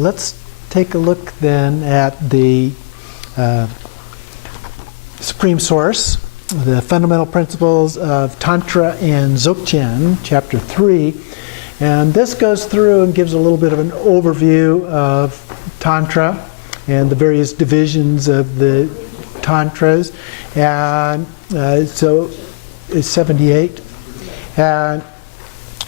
Let's take a look then at the Supreme Source, the fundamental principles of Tantra and Dzogchen, chapter 3. And this goes through and gives a little bit of an overview of Tantra and the various divisions of the Tantras. And so it's 78. And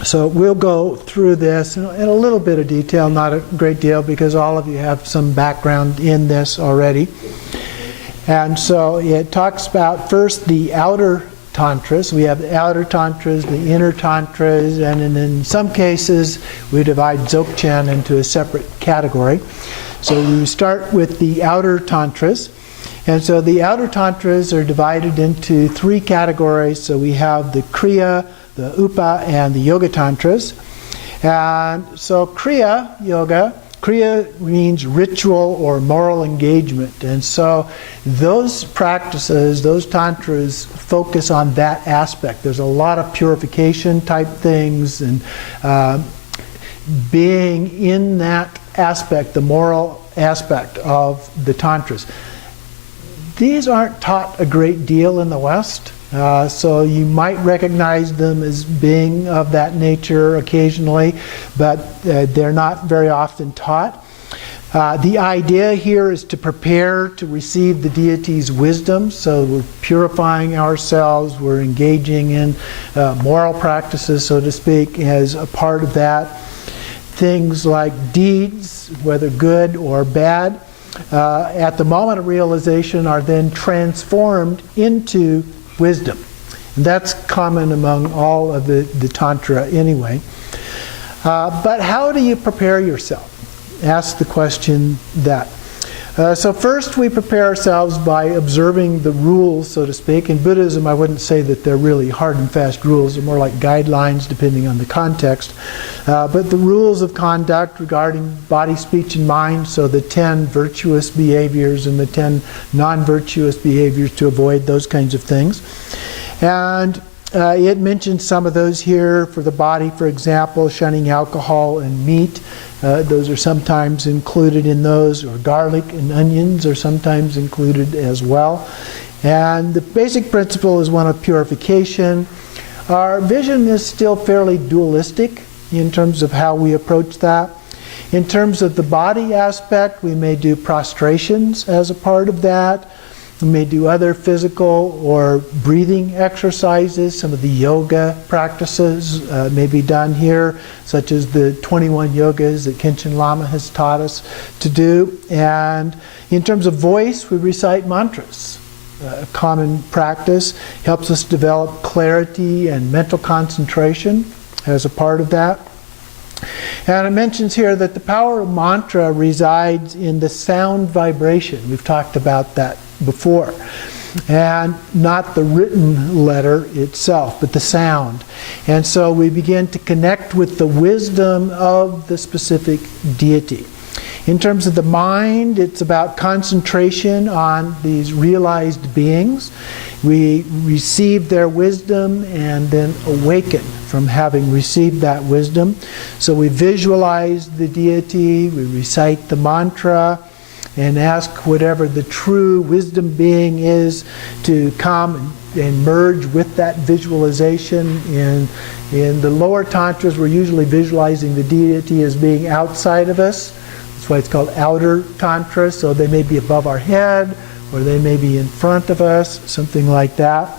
so we'll go through this in a little bit of detail, not a great deal, because all of you have some background in this already. And so it talks about first the outer tantras. We have the outer tantras, the inner tantras, and in some cases we divide Dzogchen into a separate category. So we start with the outer tantras. And so the outer tantras are divided into three categories. So we have the Kriya, the Upa, and the Yoga Tantras. And so Kriya Yoga, Kriya means ritual or moral engagement. And so those practices, those tantras focus on that aspect. There's a lot of purification type things and being in that aspect, the moral aspect of the tantras. These aren't taught a great deal in the West. So you might recognize them as being of that nature occasionally, but they're not very often taught. The idea here is to prepare to receive the deity's wisdom. So we're purifying ourselves, we're engaging in moral practices, so to speak, as a part of that. Things like deeds, whether good or bad, at the moment of realization are then transformed into wisdom. And that's common among all of the Tantra anyway. But how do you prepare yourself? Ask the question that. So first we prepare ourselves by observing the rules, so to speak. In Buddhism, I wouldn't say that they're really hard and fast rules. They're more like guidelines depending on the context. But the rules of conduct regarding body, speech, and mind, so the 10 virtuous behaviors and the 10 non-virtuous behaviors to avoid those kinds of things. And it mentions some of those here for the body, for example, shunning alcohol and meat. Those are sometimes included in those, or garlic and onions are sometimes included as well. And the basic principle is one of purification. Our vision is still fairly dualistic in terms of how we approach that. In terms of the body aspect, we may do prostrations as a part of that. We may do other physical or breathing exercises. Some of the yoga practices may be done here, such as the 21 yogas that Khenchen Lama has taught us to do. And in terms of voice, we recite mantras. A common practice helps us develop clarity and mental concentration as a part of that. And it mentions here that the power of mantra resides in the sound vibration. We've talked about that before. And not the written letter itself, but the sound. And so we begin to connect with the wisdom of the specific deity. In terms of the mind, it's about concentration on these realized beings. We receive their wisdom and then awaken from having received that wisdom. So we visualize the deity, we recite the mantra, and ask whatever the true wisdom being is to come and merge with that visualization. In the lower tantras, we're usually visualizing the deity as being outside of us. That's why it's called outer tantra. So they may be above our head, or they may be in front of us, something like that.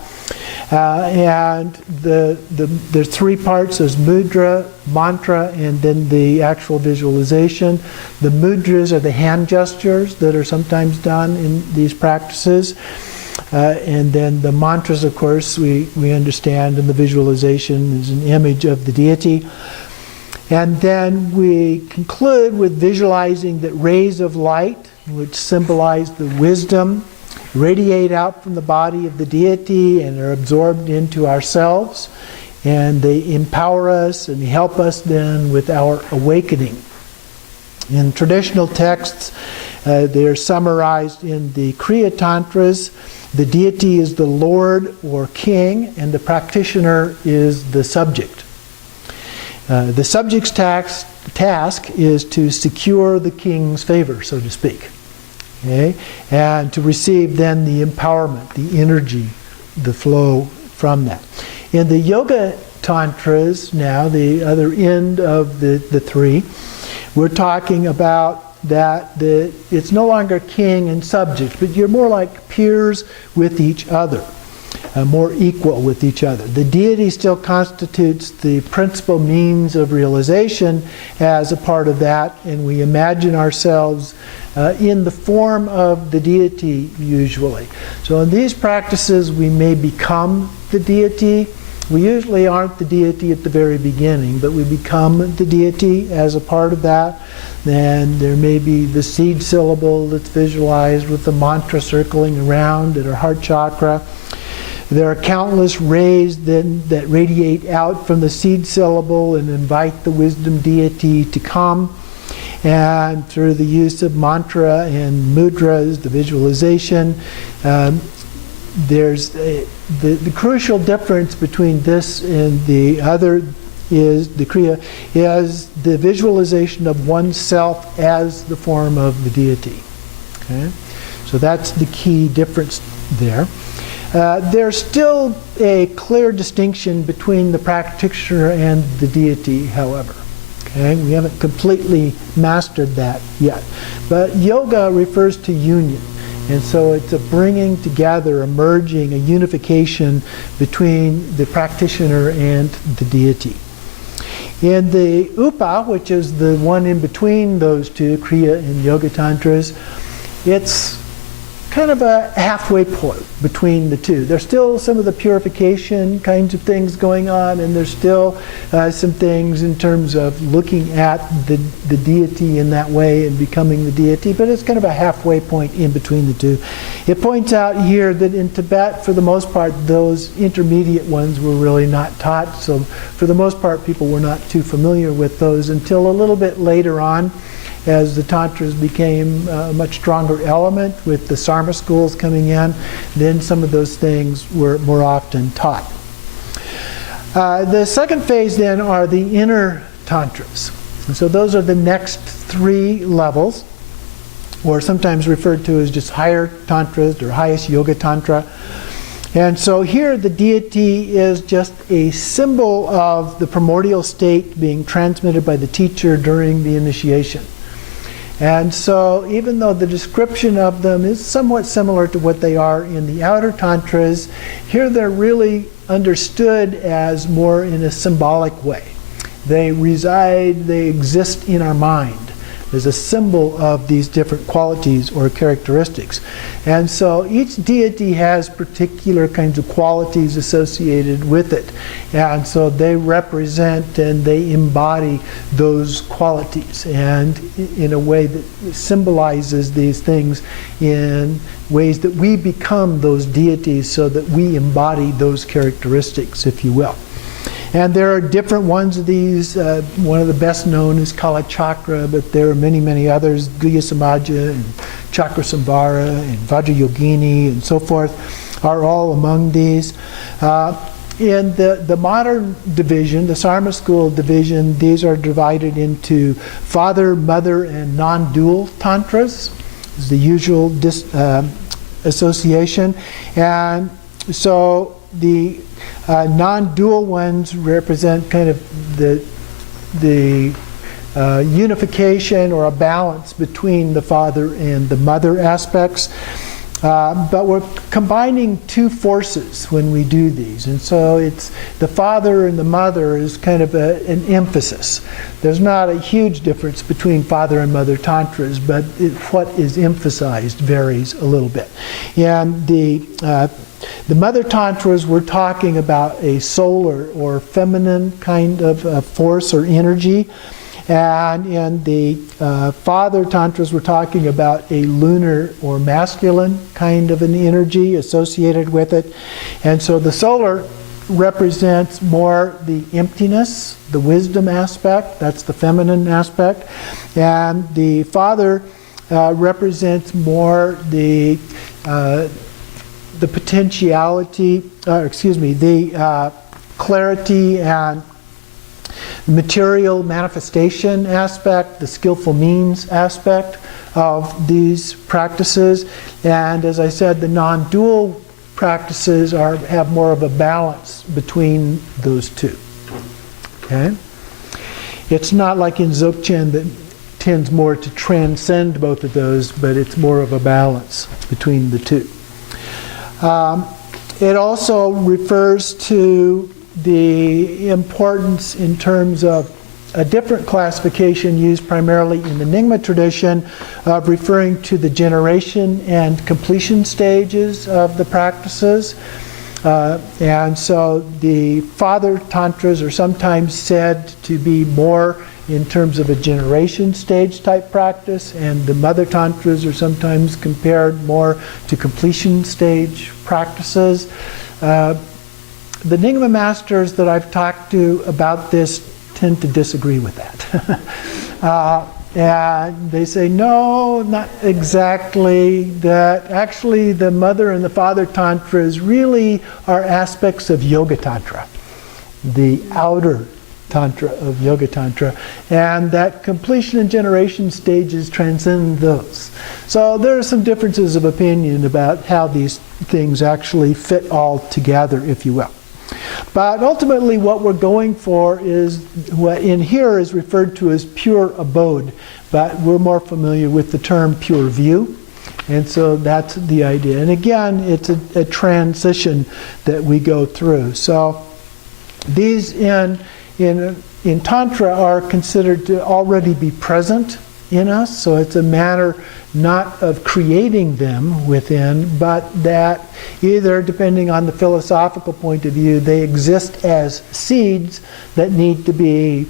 And there's three parts. There's mudra, mantra, and then the actual visualization. The mudras are the hand gestures that are sometimes done in these practices. And then the mantras, of course, we understand, and the visualization is an image of the deity. And then we conclude with visualizing that rays of light, which symbolize the wisdom, radiate out from the body of the deity and are absorbed into ourselves. And they empower us and help us then with our awakening. In traditional texts, they are summarized in the Kriya Tantras. The deity is the Lord or King, and the practitioner is the subject. The subject's task task is to secure the king's favor, so to speak. Okay? And to receive then the empowerment, the energy, the flow from that. In the Yoga Tantras now, the other end of the three, we're talking about that it's no longer king and subject, but you're more like peers with each other, more equal with each other. The deity still constitutes the principal means of realization as a part of that, and we imagine ourselves in the form of the deity usually. So in these practices we may become the deity. We usually aren't the deity at the very beginning, but we become the deity as a part of that. Then there may be the seed syllable that's visualized with the mantra circling around at our heart chakra. There are countless rays then that radiate out from the seed syllable and invite the wisdom deity to come. And through the use of mantra and mudras, the visualization, there's the crucial difference between this and the other is the kriya is the visualization of oneself as the form of the deity. Okay? So that's the key difference there. There's still a clear distinction between the practitioner and the deity, however. Okay? We haven't completely mastered that yet. But yoga refers to union. And so it's a bringing together, a merging, a unification between the practitioner and the deity. In the upa, which is the one in between those two, kriya and yoga tantras, it's kind of a halfway point between the two. There's still some of the purification kinds of things going on, and there's still some things in terms of looking at the deity in that way and becoming the deity, but it's kind of a halfway point in between the two. It points out here that in Tibet, for the most part, those intermediate ones were really not taught, so for the most part, people were not too familiar with those until a little bit later on, as the tantras became a much stronger element with the sarma schools coming in, then some of those things were more often taught. The second phase then are the inner tantras. And so those are the next three levels, or sometimes referred to as just higher tantras or highest yoga tantra. And so here the deity is just a symbol of the primordial state being transmitted by the teacher during the initiation. And so even though the description of them is somewhat similar to what they are in the outer tantras, here they're really understood as more in a symbolic way. They reside, they exist in our mind as a symbol of these different qualities or characteristics. And so each deity has particular kinds of qualities associated with it. And so they represent and they embody those qualities, and in a way that symbolizes these things in ways that we become those deities so that we embody those characteristics, if you will. And there are different ones of these. One of the best known is Kala Chakra, but there are many, many others. Guhya Samaja and Chakra Samvara and Vajrayogini and so forth are all among these. In the modern division, the Sarma school division, these are divided into father, mother, and non-dual tantras. Is the usual association. And so the non-dual ones represent kind of the unification or a balance between the father and the mother aspects. But we're combining two forces when we do these. And so it's the father and the mother is kind of an emphasis. There's not a huge difference between father and mother tantras, but what is emphasized varies a little bit. And the mother tantras, we're talking about a solar or feminine kind of force or energy. And in the father tantras, we're talking about a lunar or masculine kind of an energy associated with it. And so the solar represents more the emptiness, the wisdom aspect, that's the feminine aspect. And the father represents more the potentiality, the clarity and material manifestation aspect, the skillful means aspect of these practices. And as I said, the non-dual practices have more of a balance between those two. Okay? It's not like in Dzogchen that tends more to transcend both of those, but it's more of a balance between the two. It also refers to the importance in terms of a different classification used primarily in the Nyingma tradition of referring to the generation and completion stages of the practices. And so the father tantras are sometimes said to be more in terms of a generation stage type practice, and the mother tantras are sometimes compared more to completion stage practices. The Nyingma masters that I've talked to about this tend to disagree with that. And they say, no, not exactly. That actually the mother and the father tantras really are aspects of Yoga Tantra, the outer Tantra of Yoga Tantra, and that completion and generation stages transcend those. So there are some differences of opinion about how these things actually fit all together, if you will. But ultimately what we're going for is what in here is referred to as pure abode, but we're more familiar with the term pure view. And so that's the idea. And again, it's a transition that we go through. So these in Tantra are considered to already be present in us. So it's a matter not of creating them within, but that either, depending on the philosophical point of view, they exist as seeds that need to be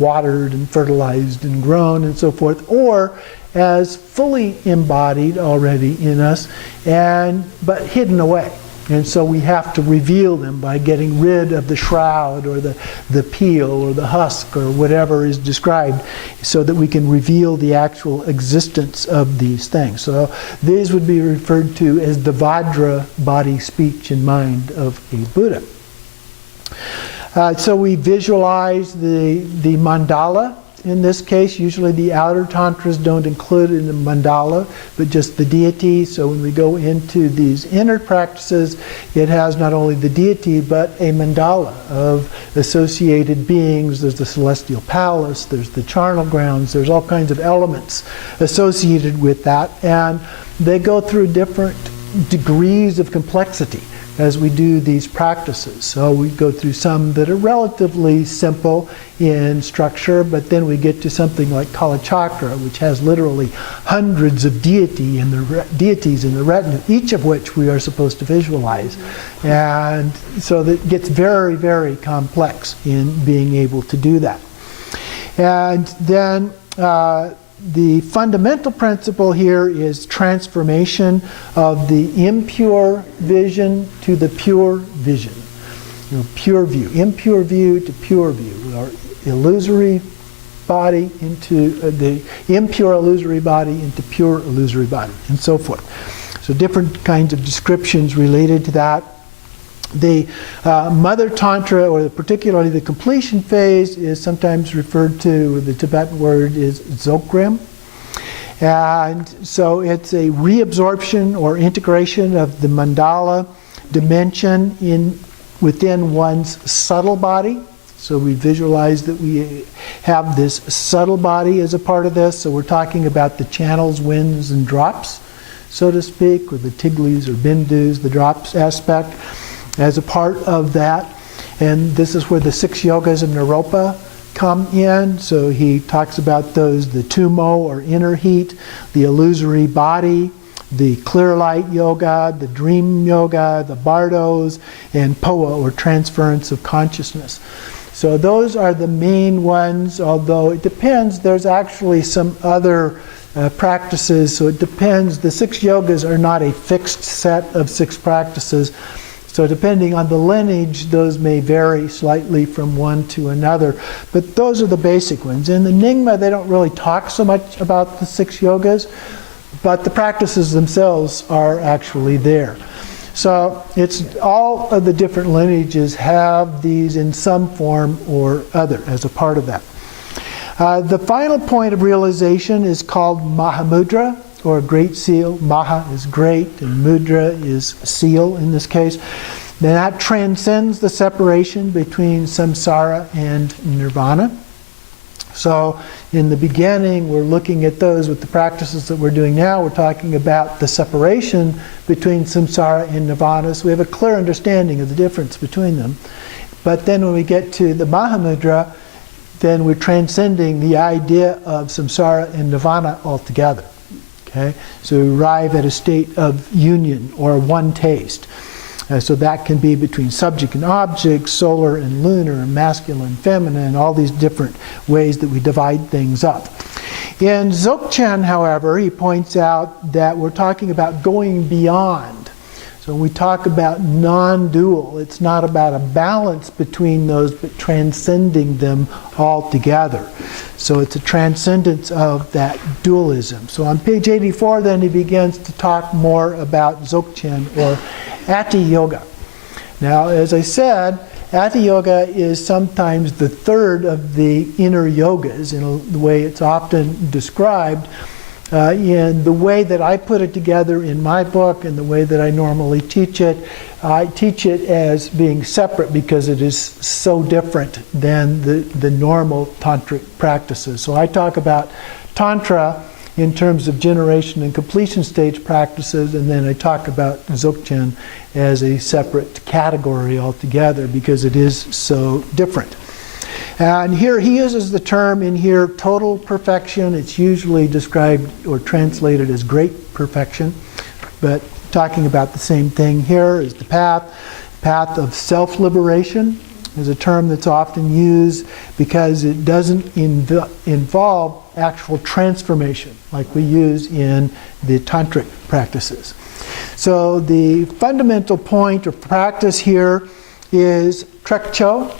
watered and fertilized and grown and so forth, or as fully embodied already in us, but hidden away. And so we have to reveal them by getting rid of the shroud or the peel or the husk or whatever is described, so that we can reveal the actual existence of these things. So these would be referred to as the Vajra body, speech, and mind of a Buddha. So we visualize the mandala. In this case, usually the outer tantras don't include in the mandala, but just the deity. So when we go into these inner practices, it has not only the deity, but a mandala of associated beings. There's the celestial palace, there's the charnel grounds, there's all kinds of elements associated with that. And they go through different degrees of complexity as we do these practices. So we go through some that are relatively simple in structure, but then we get to something like Kala Chakra, which has literally hundreds of deities in the retinue, each of which we are supposed to visualize. And so that gets very, very complex in being able to do that. And then the fundamental principle here is transformation of the impure vision to the pure vision. Pure view, impure view to pure view, or illusory body into the impure illusory body into pure illusory body, and so forth. So different kinds of descriptions related to that. The Mother Tantra, or particularly the completion phase, is sometimes referred to, the Tibetan word is Dzogchen. And so it's a reabsorption or integration of the mandala dimension within one's subtle body. So we visualize that we have this subtle body as a part of this. So we're talking about the channels, winds, and drops, so to speak, or the tiglis or bindus, the drops aspect, as a part of that. And this is where the 6 yogas of Naropa come in. So he talks about those, the tumo or inner heat, the illusory body, the clear light yoga, the dream yoga, the bardos, and poa or transference of consciousness. So those are the main ones, although it depends. There's actually some other practices, so it depends. The 6 yogas are not a fixed set of 6 practices. So depending on the lineage, those may vary slightly from one to another. But those are the basic ones. In the Nyingma, they don't really talk so much about the 6 yogas, but the practices themselves are actually there. So it's all of the different lineages have these in some form or other as a part of that. The final point of realization is called Mahamudra, or Great Seal. Maha is great, and Mudra is seal in this case. Then that transcends the separation between samsara and nirvana. So in the beginning, we're looking at those with the practices that we're doing now. We're talking about the separation between samsara and nirvana. So we have a clear understanding of the difference between them. But then when we get to the Mahamudra, then we're transcending the idea of samsara and nirvana altogether. Okay? So we arrive at a state of union or one taste. So that can be between subject and object, solar and lunar, masculine, feminine, all these different ways that we divide things up. In Dzogchen, however, he points out that we're talking about going beyond. So when we talk about non-dual, it's not about a balance between those, but transcending them altogether. So it's a transcendence of that dualism. So on page 84, then he begins to talk more about Dzogchen, or Ati Yoga. Now, as I said, Ati Yoga is sometimes the third of the inner yogas in the way it's often described. In the way that I put it together in my book and the way that I normally teach it, I teach it as being separate because it is so different than the normal tantric practices. So I talk about Tantra in terms of generation and completion stage practices, and then I talk about Dzogchen as a separate category altogether because it is so different. And here he uses the term in here, total perfection. It's usually described or translated as great perfection, but talking about the same thing here is the path of self-liberation is a term that's often used because it doesn't involve actual transformation like we use in the tantric practices. So the fundamental point of practice here is Trekcho.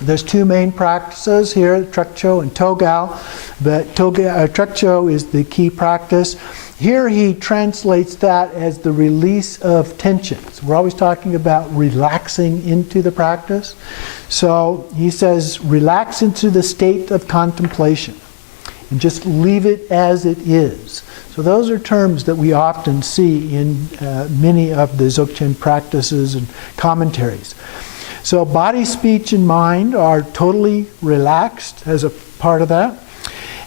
There's two main practices here, Trekcho and Togao, but Trekcho is the key practice. Here he translates that as the release of tensions. We're always talking about relaxing into the practice. So he says, relax into the state of contemplation and just leave it as it is. So those are terms that we often see in many of the Dzogchen practices and commentaries. So body, speech, and mind are totally relaxed as a part of that.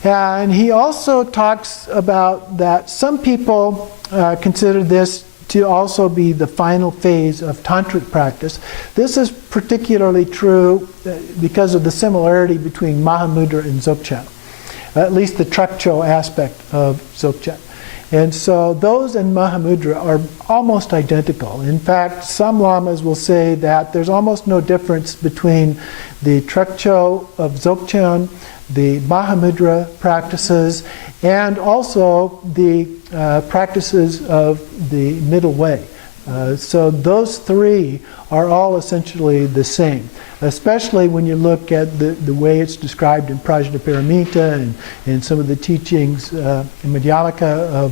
And he also talks about that some people consider this to also be the final phase of tantric practice. This is particularly true because of the similarity between Mahamudra and Dzogchen, at least the Trekcho aspect of Dzogchen. And so those and Mahamudra are almost identical. In fact, some lamas will say that there's almost no difference between the Trekcho of Dzogchen, the Mahamudra practices, and also the practices of the middle way. So those three are all essentially the same, especially when you look at the way it's described in Prajnaparamita and some of the teachings in Madhyamaka of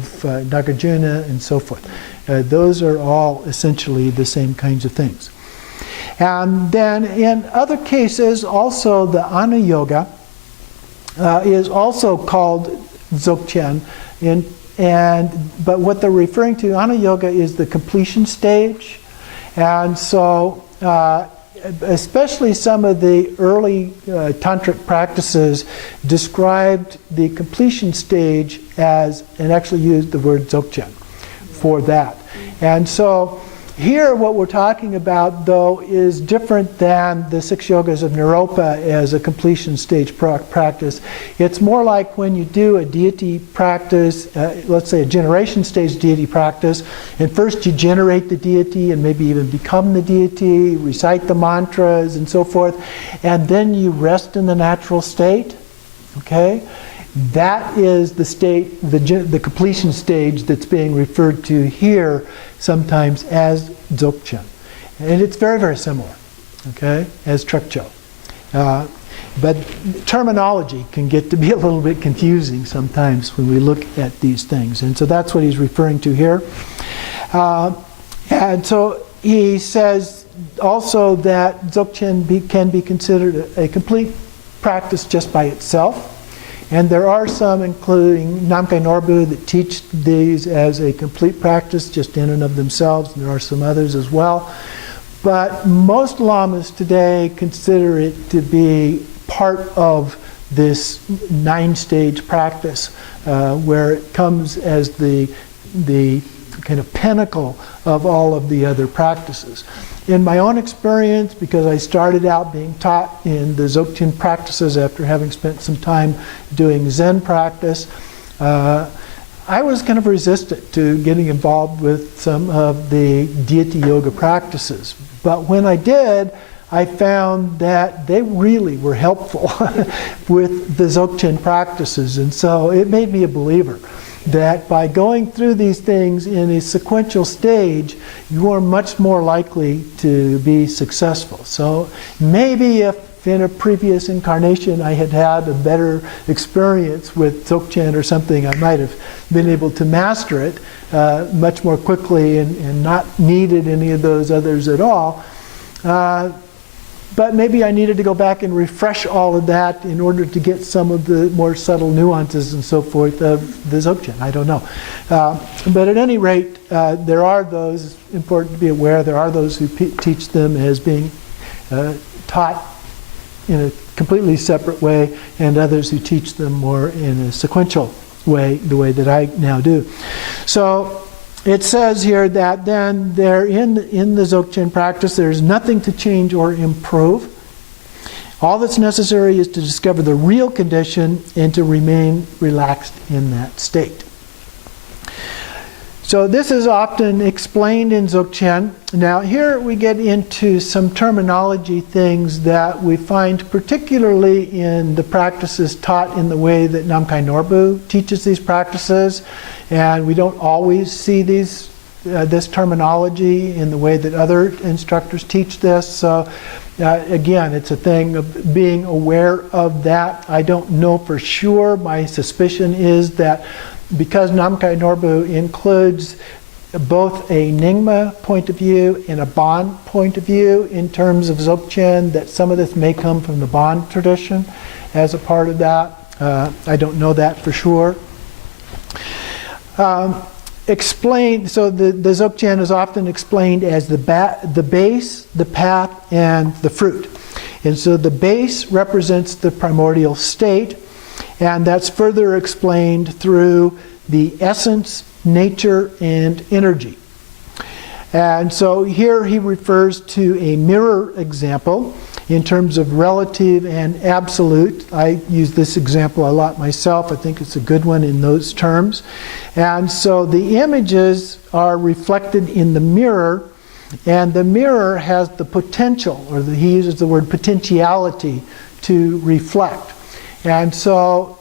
Nagarjuna and so forth. Those are all essentially the same kinds of things. And then in other cases, also the Ana Yoga is also called Dzogchen, but what they're referring to, Ana Yoga, is the completion stage. And so especially some of the early tantric practices described the completion stage as, and actually used the word Dzogchen for that. And so here what we're talking about, though, is different than the 6 yogas of Naropa as a completion stage practice. It's more like when you do a deity practice, let's say a generation stage deity practice, and first you generate the deity and maybe even become the deity, recite the mantras and so forth, and then you rest in the natural state. Okay? That is the state, the completion stage that's being referred to here sometimes as Dzogchen. And it's very, very similar, okay, as Trekcho. But terminology can get to be a little bit confusing sometimes when we look at these things. And so that's what he's referring to here. And so he says also that Dzogchen can be considered a complete practice just by itself. And there are some, including Namkhai Norbu, that teach these as a complete practice just in and of themselves. And there are some others as well. But most lamas today consider it to be part of this 9-stage practice, where it comes as the kind of pinnacle of all of the other practices. In my own experience, because I started out being taught in the Dzogchen practices after having spent some time doing Zen practice, I was kind of resistant to getting involved with some of the deity yoga practices. But when I did, I found that they really were helpful with the Dzogchen practices. And so it made me a believer that by going through these things in a sequential stage, you are much more likely to be successful. So maybe if in a previous incarnation I had had a better experience with Dzogchen or something, I might have been able to master it much more quickly and not needed any of those others at all. But maybe I needed to go back and refresh all of that in order to get some of the more subtle nuances and so forth of the Dzogchen. I don't know. But at any rate, there are those, it's important to be aware, there are those who teach them as being taught in a completely separate way, and others who teach them more in a sequential way, the way that I now do. So it says here that then there in the Dzogchen practice, there's nothing to change or improve. All that's necessary is to discover the real condition and to remain relaxed in that state. So this is often explained in Dzogchen. Now here we get into some terminology things that we find particularly in the practices taught in the way that Namkhai Norbu teaches these practices. And we don't always see this terminology in the way that other instructors teach this. So again, it's a thing of being aware of that. I don't know for sure. My suspicion is that because Namkhai Norbu includes both a Nyingma point of view and a Bon point of view in terms of Dzogchen, that some of this may come from the Bon tradition as a part of that. I don't know that for sure. Explained, so the Dzogchen is often explained as the base, the path, and the fruit. And so the base represents the primordial state, and that's further explained through the essence, nature, and energy. And so here he refers to a mirror example in terms of relative and absolute. I use this example a lot myself. I think it's a good one in those terms. And so the images are reflected in the mirror, and the mirror has the potential, or he uses the word potentiality, to reflect. And so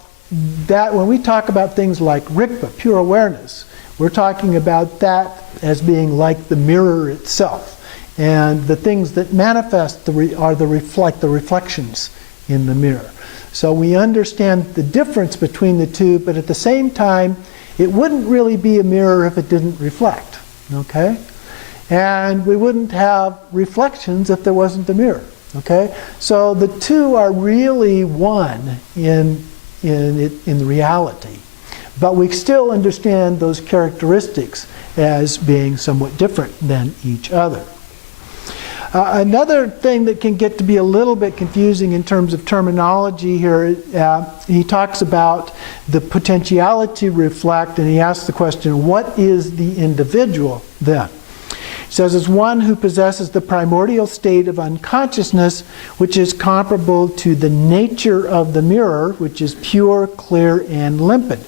that when we talk about things like Rigpa, pure awareness, we're talking about that as being like the mirror itself. And the things that manifest are the reflections in the mirror. So we understand the difference between the two, but at the same time, it wouldn't really be a mirror if it didn't reflect, okay? And we wouldn't have reflections if there wasn't a mirror, okay? So the two are really one in reality. But we still understand those characteristics as being somewhat different than each other. Another thing that can get to be a little bit confusing in terms of terminology here, he talks about the potentiality reflect, and he asks the question, what is the individual then? He says, it's one who possesses the primordial state of unconsciousness, which is comparable to the nature of the mirror, which is pure, clear, and limpid.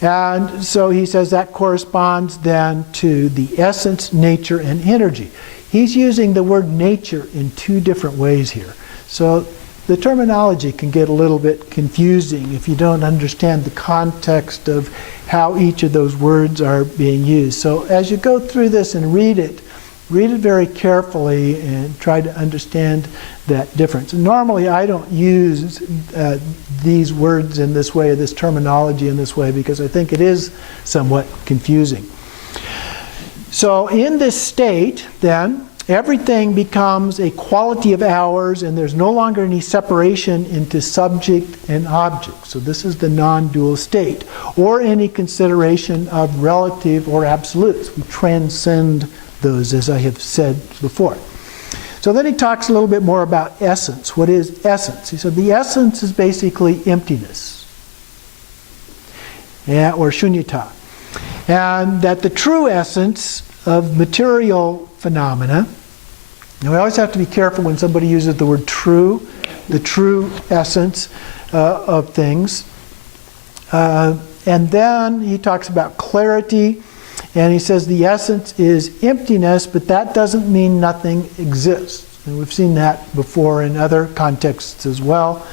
And so he says that corresponds then to the essence, nature, and energy. He's using the word nature in two different ways here. So the terminology can get a little bit confusing if you don't understand the context of how each of those words are being used. So as you go through this and read it very carefully and try to understand that difference. Normally I don't use these words in this way, or this terminology in this way, because I think it is somewhat confusing. So in this state, then, everything becomes a quality of ours, and there's no longer any separation into subject and object. So this is the non-dual state, or any consideration of relative or absolutes. We transcend those, as I have said before. So then he talks a little bit more about essence. What is essence? He said the essence is basically emptiness, or shunyata. And that the true essence of material phenomena, and we always have to be careful when somebody uses the word true, the true essence of things. And then he talks about clarity, and he says the essence is emptiness, but that doesn't mean nothing exists. And we've seen that before in other contexts as well.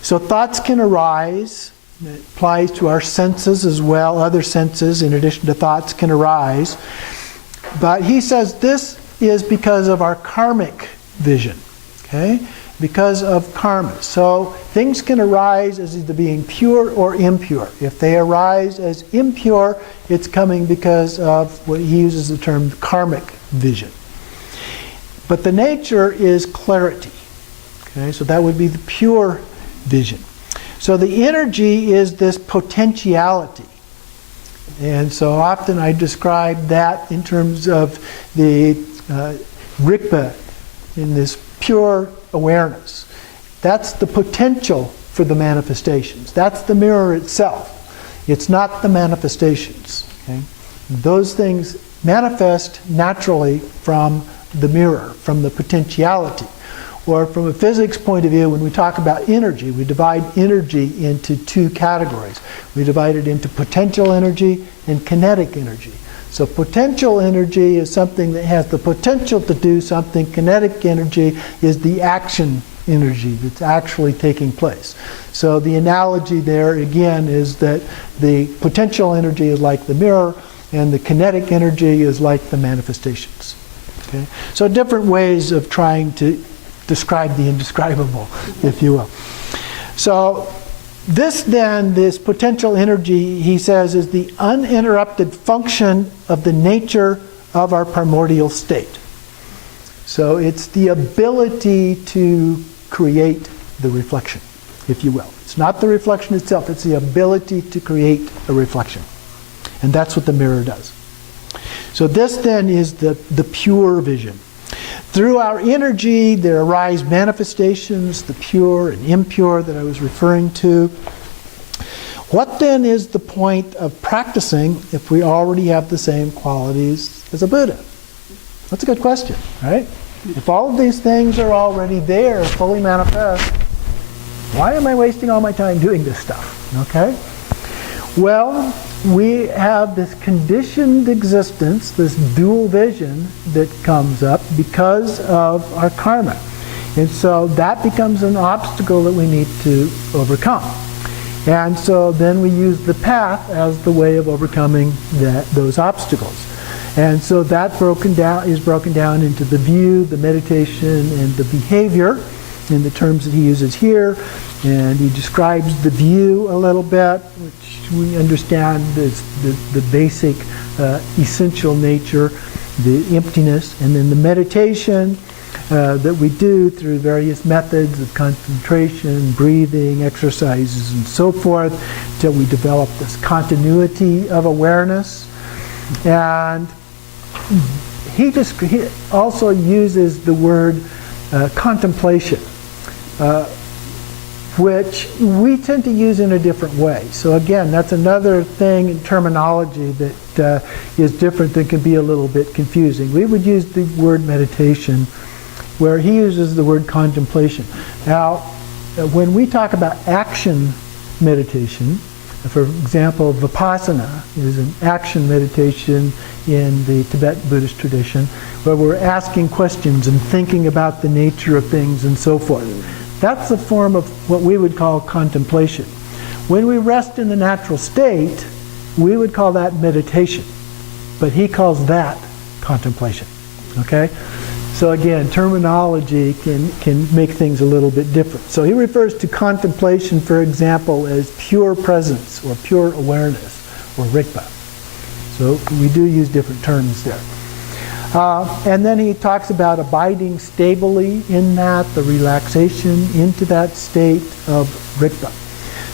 So thoughts can arise. It applies to our senses as well. Other senses, in addition to thoughts, can arise. But he says this is because of our karmic vision. Okay? Because of karma. So things can arise as either being pure or impure. If they arise as impure, it's coming because of what he uses the term karmic vision. But the nature is clarity. Okay? So that would be the pure vision. So the energy is this potentiality. And so often I describe that in terms of the Rigpa, in this pure awareness. That's the potential for the manifestations. That's the mirror itself. It's not the manifestations. Okay? Those things manifest naturally from the mirror, from the potentiality. Or from a physics point of view, when we talk about energy, we divide energy into two categories. We divide it into potential energy and kinetic energy. So potential energy is something that has the potential to do something. Kinetic energy is the action energy that's actually taking place. So the analogy there, again, is that the potential energy is like the mirror, and the kinetic energy is like the manifestations. Okay? So different ways of trying to describe the indescribable, if you will. So this potential energy, he says, is the uninterrupted function of the nature of our primordial state. So it's the ability to create the reflection, if you will. It's not the reflection itself, it's the ability to create a reflection. And that's what the mirror does. So this then is the pure vision. Through our energy, there arise manifestations, the pure and impure that I was referring to. What then is the point of practicing if we already have the same qualities as a Buddha? That's a good question, right? If all of these things are already there, fully manifest, why am I wasting all my time doing this stuff? Okay? Well, we have this conditioned existence, this dual vision that comes up because of our karma. And so that becomes an obstacle that we need to overcome. And so then we use the path as the way of overcoming those obstacles. And so that is broken down into the view, the meditation, and the behavior in the terms that he uses here. And he describes the view a little bit, which we understand is the basic essential nature, the emptiness, and then the meditation that we do through various methods of concentration, breathing, exercises, and so forth, till we develop this continuity of awareness. And he also uses the word contemplation, which we tend to use in a different way. So again, that's another thing in terminology that is different, that can be a little bit confusing. We would use the word meditation, where he uses the word contemplation. Now, when we talk about action meditation, for example, vipassana is an action meditation in the Tibetan Buddhist tradition, where we're asking questions and thinking about the nature of things and so forth. That's a form of what we would call contemplation. When we rest in the natural state, we would call that meditation. But he calls that contemplation. Okay? So again, terminology can make things a little bit different. So he refers to contemplation, for example, as pure presence or pure awareness or Rigpa. So we do use different terms there. And then he talks about abiding stably in that, the relaxation into that state of Rigpa.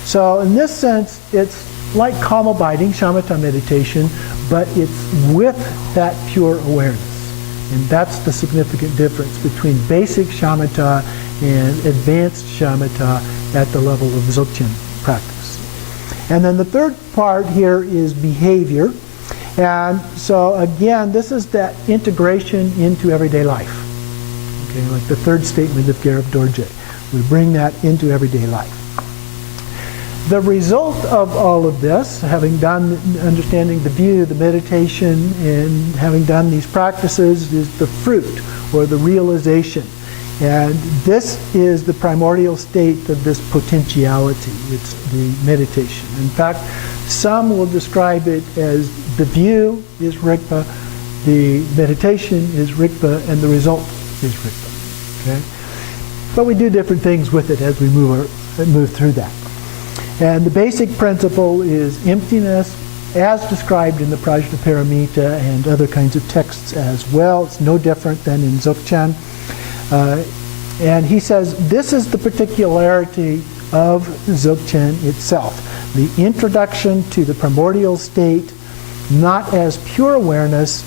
So in this sense, it's like calm abiding, shamatha meditation, but it's with that pure awareness. And that's the significant difference between basic shamatha and advanced shamatha at the level of Dzogchen practice. And then the third part here is behavior. And so again, this is that integration into everyday life. Okay, like the third statement of Gyalpo Dorje. We bring that into everyday life. The result of all of this, having done, understanding the view, the meditation, and having done these practices, is the fruit or the realization. And this is the primordial state of this potentiality. It's the meditation. In fact, some will describe it as the view is Rigpa, the meditation is Rigpa, and the result is Rigpa. Okay? But we do different things with it as we move through that. And the basic principle is emptiness, as described in the Prajnaparamita and other kinds of texts as well. It's no different than in Dzogchen. And he says this is the particularity of Dzogchen itself. The introduction to the primordial state, not as pure awareness,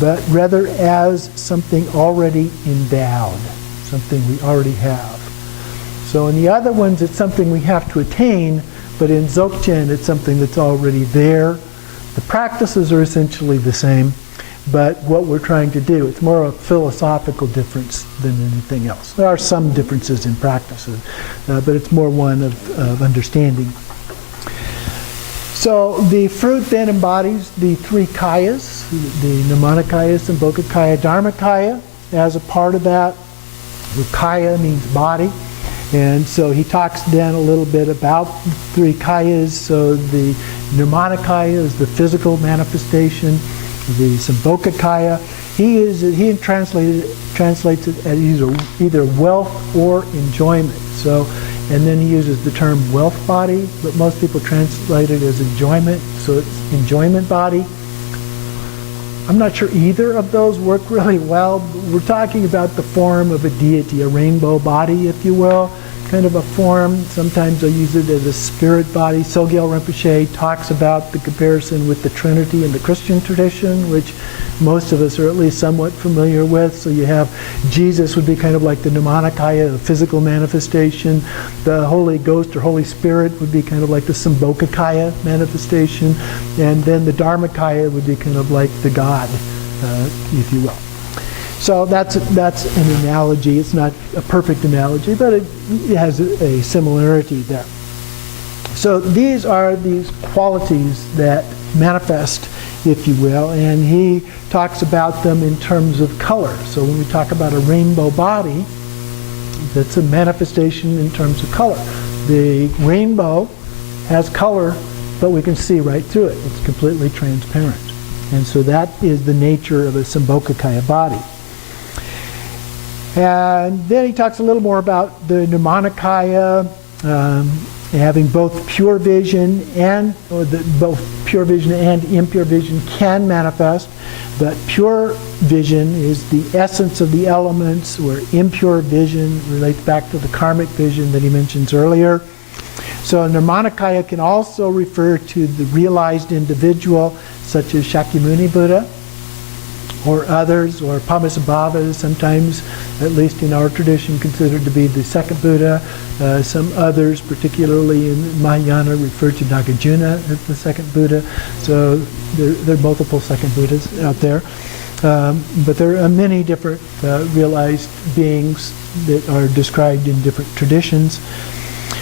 but rather as something already endowed, something we already have. So in the other ones, it's something we have to attain, but in Dzogchen, it's something that's already there. The practices are essentially the same, but what we're trying to do, it's more a philosophical difference than anything else. There are some differences in practices, but it's more one of understanding. So the fruit then embodies the three kayas, the Nirmanakaya, Sambhogakaya, Dharmakaya. As a part of that, the kaya means body. And so he talks then a little bit about the three kayas. So the Nirmanakaya is the physical manifestation. The Sambhogakaya, he translates it as either wealth or enjoyment. So, and then he uses the term wealth body, but most people translate it as enjoyment. So it's enjoyment body. I'm not sure either of those work really well. We're talking about the form of a deity, a rainbow body, if you will, kind of a form. Sometimes I use it as a spirit body. Sogyal Rinpoche talks about the comparison with the Trinity in the Christian tradition, which most of us are at least somewhat familiar with. So you have Jesus would be kind of like the Nirmanakaya, the physical manifestation. The Holy Ghost or Holy Spirit would be kind of like the Sambhogakaya manifestation. And then the Dharmakaya would be kind of like the God, if you will. So that's an analogy. It's not a perfect analogy, but it has a similarity there. So these are these qualities that manifest, if you will, and he talks about them in terms of color. So when we talk about a rainbow body, that's a manifestation in terms of color. The rainbow has color, but we can see right through it. It's completely transparent. And so that is the nature of a Sambhogakaya body. And then he talks a little more about the Nirmanakaya, having both pure vision and both pure vision and impure vision can manifest, but pure vision is the essence of the elements, where impure vision relates back to the karmic vision that he mentions earlier. So Nirmanakaya can also refer to the realized individual, such as Shakyamuni Buddha, or others, or Padmasambhava, sometimes, at least in our tradition, considered to be the second Buddha. Some others, particularly in Mahayana, refer to Nagarjuna as the second Buddha. So there are multiple second Buddhas out there. But there are many different realized beings that are described in different traditions.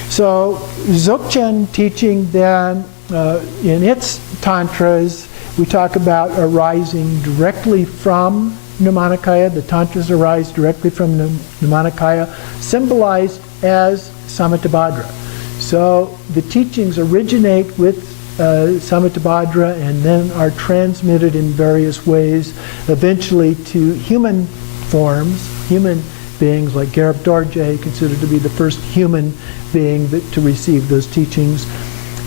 So Dzogchen teaching then, in its tantras, we talk about arising directly from Nirmanakaya. The tantras arise directly from Nirmanakaya, symbolized as Samattabhadra. So the teachings originate with Samattabhadra and then are transmitted in various ways, eventually to human forms, human beings like Gyalpo Dorje, considered to be the first human being to receive those teachings.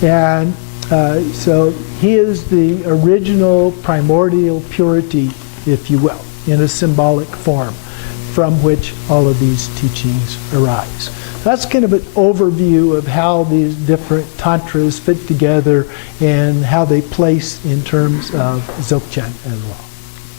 And So he is the original primordial purity, if you will, in a symbolic form, from which all of these teachings arise. That's kind of an overview of how these different tantras fit together and how they place in terms of Dzogchen as well.